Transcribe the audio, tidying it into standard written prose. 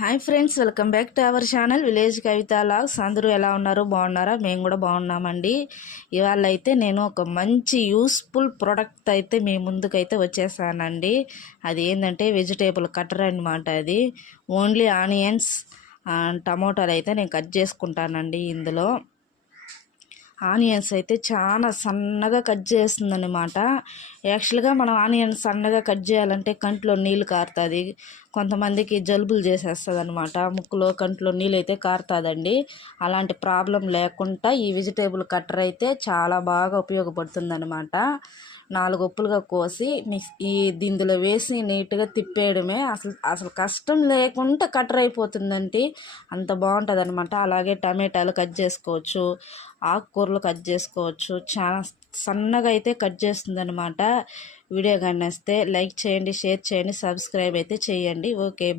Hi friends, welcome back to our channel village Kavitha logs. అందరూ ఎలా ఉన్నారు? బాగున్నారా? మేము కూడా బాగున్నామండి. ఇవాళ అయితే నేను ఒక మంచి యూస్ఫుల్ ప్రోడక్ట్ అయితే మీ ముందుకైతే వచ్చేసానండి. అది ఏంటంటే వెజిటేబుల్ కటర్ అనమాట. అది ఓన్లీ ఆనియన్స్ టమోటాలు అయితే నేను కట్ చేసుకుంటానండి. ఇందులో ఆనియన్స్ అయితే చాలా సన్నగా కట్ చేస్తుందన్నమాట. యాక్చువల్గా మనం ఆనియన్స్ సన్నగా కట్ చేయాలంటే కంట్లో నీళ్ళు కారుతుంది, కొంతమందికి జలుబులు చేసేస్తుంది అనమాట. ముక్కులో కంట్లో నీళ్ళు అయితే కారుతుందండి. అలాంటి ప్రాబ్లం లేకుండా ఈ వెజిటేబుల్ కట్టర్ అయితే చాలా బాగా ఉపయోగపడుతుంది అనమాట. 4 ఉప్పులుగా కోసి ఇందులో వేసి నీట్గా తిప్పేయడమే. అసలు కష్టం లేకుండా కట్టర్ అయిపోతుందండి. అంత బాగుంటుంది అనమాట. అలాగే టమాటాలు కట్ చేసుకోవచ్చు, ఆకుకూరలు కట్ చేసుకోవచ్చు. చాలా సన్నగా అయితే కట్ చేస్తుంది అనమాట. వీడియో కానీ నచ్చితే లైక్ చేయండి, షేర్ చేయండి, సబ్స్క్రైబ్ అయితే చేయండి. Okay, bye.